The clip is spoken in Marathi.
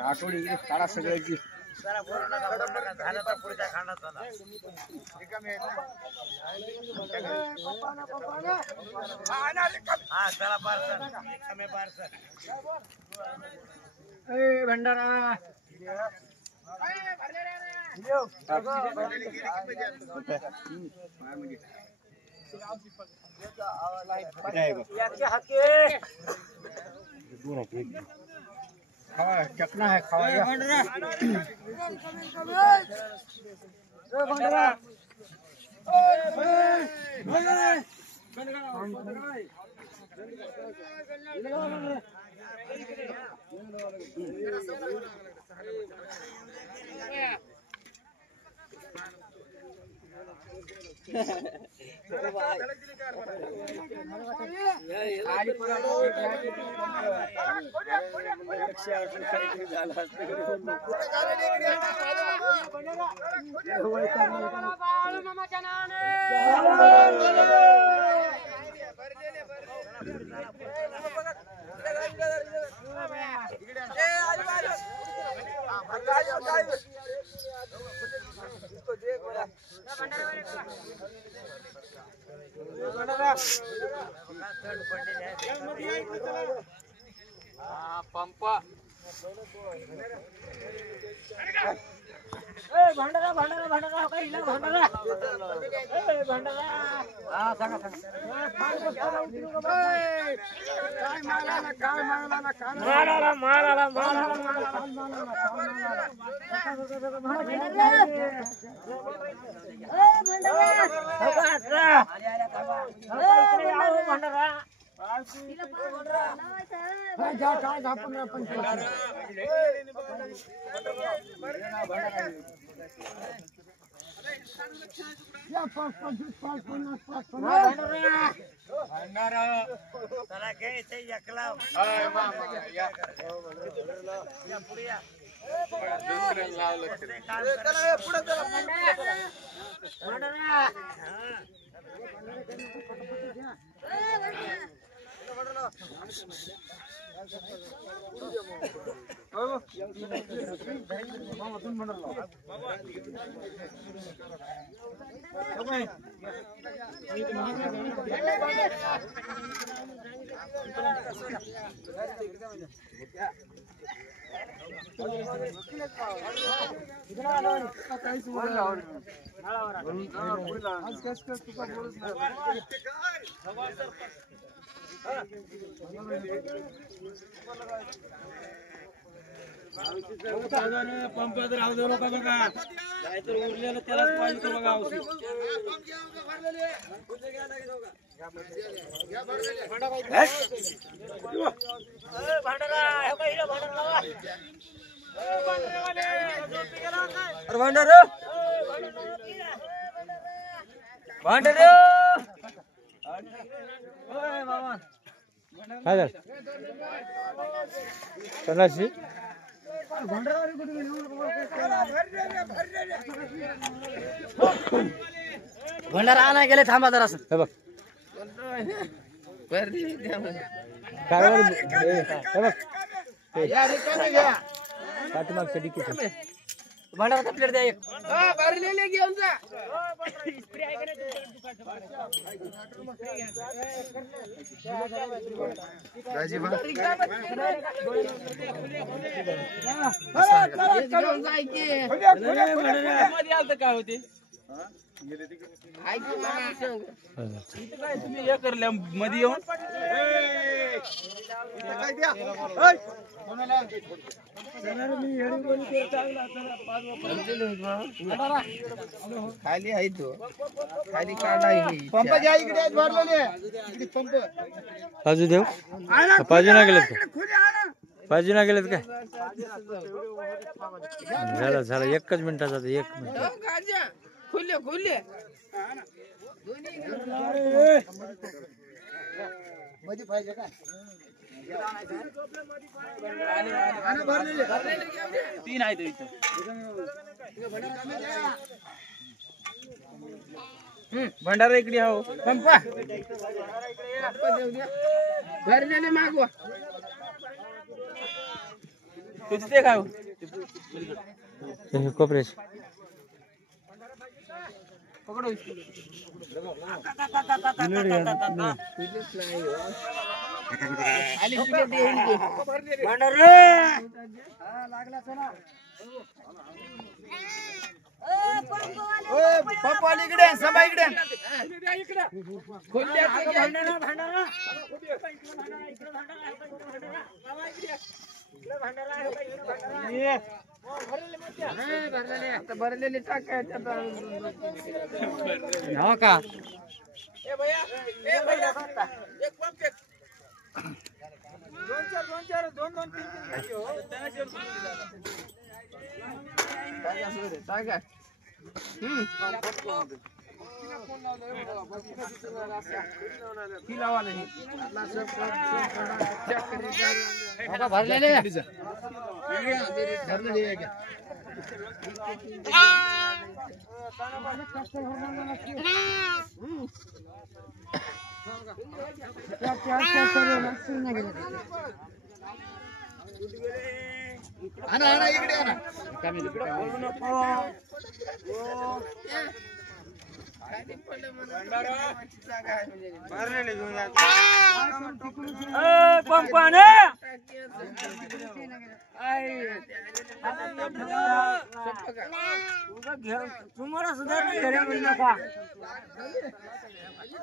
आठवडी काढा सगळ्याची भंडारा चकना है पंपा भंडारा भंडारा भंडारा भंडारा भंडारा हाँ सांगा सांगा माराला माराला माराला भंडारा पंपात राहू देऊ नका बघा नाहीतर उरलेलं त्यालाच पाहिजे बघा औषध भंडारा काय झालं 1500 भंडारा आणा गेले थांबा जरा हे बघ काय बरं हे बघ पाठीमागच्या डिकीत भंडारा प्लेट द्या एक घेऊन जा काय होते काय तुम्ही हे करल्या मध्ये येऊन खाली आहे तो खाली काढा पंप घ्या इकडे भरलेले पंप बाजू देऊ बाजू ना गेलेत का बाजू ना गेलेत काय झालं झालं एकच मिनिटाचा 1 मिनिट खुले खुले मध्ये पाहिजे का 3 आहेत इथं भंडारा इकडे हो पंपा भरलेले मागवा किती काय कोपरेश पकडू पंपा इकडे सभा इकडे भरलेले टाकायचं हो का भरलेले इकडे तुम्हाला सुधारणा